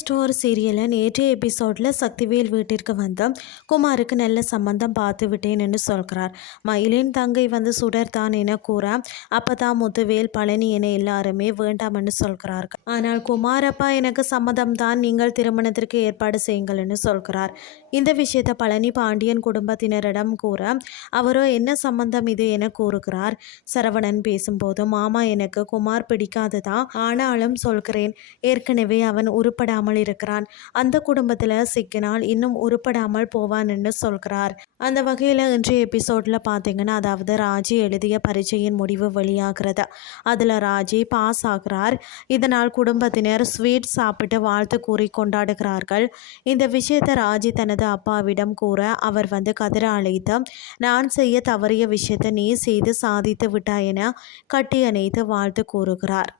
Store சீரியலில் நேற்றைய எபிசோடில் சக்திவேல் வீட்டிற்கு வந்து குமாருக்கு நல்ல சம்பந்தம் பார்த்து விட்டேன் என்று சொல்கிறார். மயிலின் தங்கை வந்து சுடர் தான் என கூற அப்போ தான் முத்துவேல் பழனி என எல்லாருமே வேண்டாம் என்று சொல்கிறார்கள். ஆனால் குமாரப்பா எனக்கு சம்மதம் தான், நீங்கள் திருமணத்திற்கு ஏற்பாடு செய்யுங்கள் என்று சொல்கிறார். இந்த விஷயத்தை பழனி பாண்டியன் குடும்பத்தினரிடம் கூற அவரோ என்ன சம்பந்தம் இது என கூறுகிறார். சரவணன் பேசும்போது மாமா எனக்கு குமார் பிடிக்காததா, ஆனாலும் சொல்கிறேன், ஏற்கனவே அவன் உருப்படாமல் இருக்கிறான், அந்த குடும்பத்தில் சிக்கினால் இன்னும் உருப்படாமல் போவான் என்று சொல்கிறார். அந்த வகையில் இன்றைய எபிசோடில் பார்த்தீங்கன்னா, அதாவது ராஜி எழுதிய பரீட்சையின் முடிவு வெளியாகிறது. அதில் ராஜி பாஸ் ஆகிறார். இதனால் குடும்பத்தினர் ஸ்வீட் சாப்பிட்டு வாழ்த்து கூறி கொண்டாடுகிறார்கள். இந்த விஷயத்தை ராஜி தனது அப்பாவிடம் கூற அவர் வந்து கதிரை அழைத்து, நான் செய்ய தவறிய விஷயத்தை நீ செய்து சாதித்து விட்டாய் என கட்டி அணைத்து வாழ்த்து கூறுகிறார்.